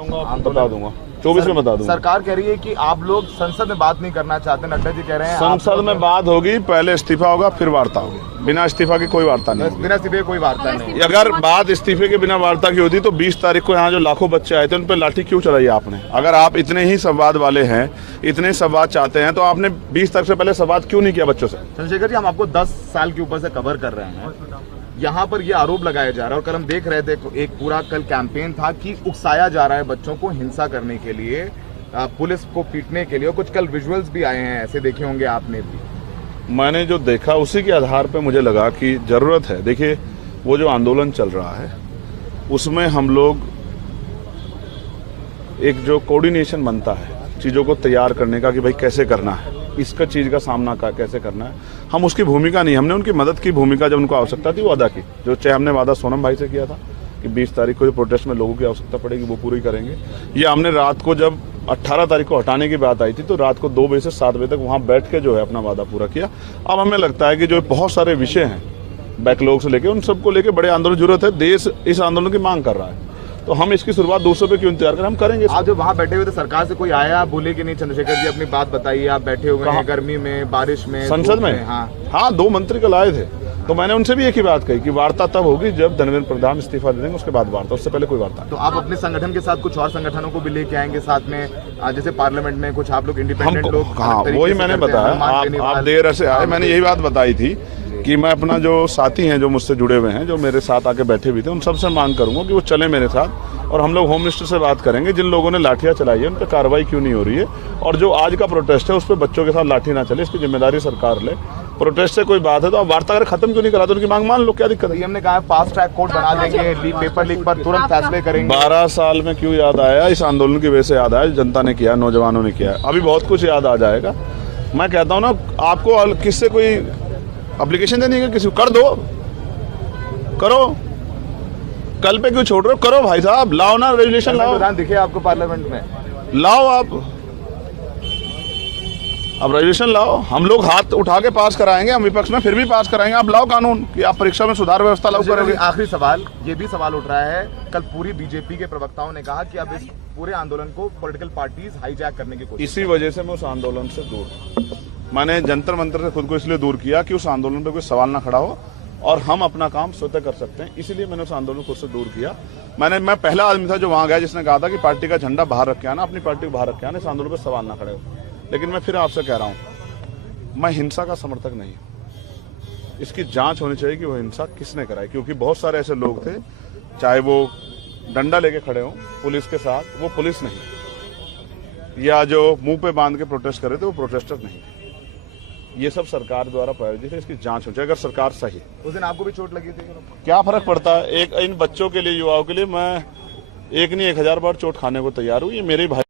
बता दूंगा 24 में बता दूंगा। सरकार कह रही है कि आप लोग संसद में बात नहीं करना चाहते, नड्डा जी कह रहे हैं संसद में बात होगी, पहले इस्तीफा होगा फिर वार्ता होगी। बिना इस्तीफा की कोई वार्ता नहीं, बिना इस्तीफे की कोई वार्ता नहीं। अगर बात इस्तीफे के बिना वार्ता की होती तो 20 तारीख को यहाँ जो लाखों बच्चे आए थे उन पर लाठी क्यों चलाई आपने? अगर आप इतने ही संवाद वाले हैं, इतने संवाद चाहते हैं, तो आपने 20 तारीख से पहले संवाद क्यों नहीं किया बच्चों से? चंद्रशेखर जी, हम आपको 10 साल के ऊपर से कवर कर रहे हैं, यहाँ पर ये आरोप लगाया जा रहा है और कल हम देख रहे थे एक पूरा कल कैंपेन था कि उकसाया जा रहा है बच्चों को हिंसा करने के लिए, पुलिस को पीटने के लिए, और कुछ कल विजुअल्स भी आए हैं, ऐसे देखे होंगे आपने भी। मैंने जो देखा उसी के आधार पे मुझे लगा कि जरूरत है। देखिए, वो जो आंदोलन चल रहा है उसमें हम लोग एक जो कोऑर्डिनेशन बनता है चीज़ों को तैयार करने का कि भाई कैसे करना है, इसका चीज़ का सामना कैसे करना है, हम उसकी भूमिका नहीं, हमने उनकी मदद की भूमिका जब उनको आवश्यकता थी वो अदा की। जो चाहे हमने वादा सोनम भाई से किया था कि 20 तारीख को जो प्रोटेस्ट में लोगों की आवश्यकता पड़ेगी वो पूरी करेंगे। ये हमने रात को जब 18 तारीख को हटाने की बात आई थी तो रात को 2 बजे से 7 बजे तक वहाँ बैठ के जो है अपना वादा पूरा किया। अब हमें लगता है कि जो बहुत सारे विषय हैं बैकलॉग से लेके उन सबको लेके बड़े आंदोलन की जरूरत है। देश इस आंदोलन की मांग कर रहा है, तो हम इसकी शुरुआत 200 पे क्यों इंतजार करें, हम करेंगे। आप जब वहाँ बैठे हुए थे सरकार से कोई आया, बोले कि नहीं चंद्रशेखर जी अपनी बात बताइए, आप बैठे हुए हैं गर्मी में, बारिश में, संसद में? हाँ 2 मंत्री कल आए थे, तो मैंने उनसे भी एक ही बात कही कि वार्ता तब होगी जब धर्मेंद्र प्रधान इस्तीफा दे देंगे, उसके बाद वार्ता, उससे पहले कोई वार्ता। तो आप अपने संगठन के साथ कुछ और संगठनों को भी लेके आएंगे साथ में, जैसे पार्लियामेंट में कुछ आप लोग इंडिपेंडेंट लोग? हाँ वही मैंने बताया, आप देर से आए, मैंने यही बात बताई थी कि मैं अपना जो साथी हैं जो मुझसे जुड़े हुए हैं, जो मेरे साथ आके बैठे भी थे, उन सबसे मांग करूंगा कि वो चले मेरे साथ और हम लोग होम मिनिस्टर से बात करेंगे। जिन लोगों ने लाठियां चलाई है उन पर कार्रवाई क्यों नहीं हो रही है, और जो आज का प्रोटेस्ट है उस पर बच्चों के साथ लाठी ना चले, इसकी जिम्मेदारी सरकार ले। प्रोटेस्ट से कोई बात है तो आप वार्ता अगर खत्म क्यों नहीं कराते, उनकी मांग मान लो, क्या दिक्कत है? हमने कहा फास्ट ट्रैक कोर्ट बना देंगे, पेपर लीक पर तुरंत फैसले करेंगे। 12 साल में क्यों याद आया? इस आंदोलन की वजह से याद आया, जनता ने किया, नौजवानों ने किया, अभी बहुत कुछ याद आ जाएगा। मैं कहता हूँ ना, आपको किससे कोई एप्लीकेशन देनी है, किसी को कर दो, करो, कल पे क्यों छोड़ रहे हो? करो भाई साहब, लाओ ना रेजुलेशन, लाओ। प्रधान दिखे आपको पार्लियामेंट में? लाओ आप, अब रेजुलेशन लाओ, हम लोग हाथ उठा के पास कराएंगे, हम विपक्ष में फिर भी पास कराएंगे। आप लाओ कानून कि आप परीक्षा में सुधार व्यवस्था लागू करोगे। आखिरी सवाल, ये भी सवाल उठ रहा है, कल पूरी बीजेपी के प्रवक्ताओं ने कहा कि अब इस पूरे आंदोलन को पॉलिटिकल पार्टीज हाईजैक करने की कोशिश। इसी वजह से मैं उस आंदोलन से दूर, मैंने जंतर मंतर से खुद को इसलिए दूर किया कि उस आंदोलन पर कोई सवाल ना खड़ा हो और हम अपना काम स्वतः कर सकते हैं, इसीलिए मैंने उस आंदोलन को खुद से दूर किया। मैं पहला आदमी था जो वहां गया जिसने कहा था कि पार्टी का झंडा बाहर रख के आना, अपनी पार्टी को बाहर रख के आना, इस आंदोलन पर सवाल ना खड़े हो। लेकिन मैं फिर आपसे कह रहा हूं, मैं हिंसा का समर्थक नहीं हूं। इसकी जांच होनी चाहिए कि वो हिंसा किसने कराई, क्योंकि बहुत सारे ऐसे लोग थे, चाहे वो डंडा लेके खड़े हों पुलिस के साथ, वो पुलिस नहीं, या जो मुंह पे बांध के प्रोटेस्ट कर रहे थे वो प्रोटेस्टर नहीं। ये सब सरकार द्वारा प्रायोजित है, इसकी जांच हो जाए। अगर सरकार सही, उस दिन आपको भी चोट लगी थी, क्या फर्क पड़ता है? एक इन बच्चों के लिए, युवाओं के लिए मैं एक नहीं 1000 बार चोट खाने को तैयार हूँ। ये मेरे भाई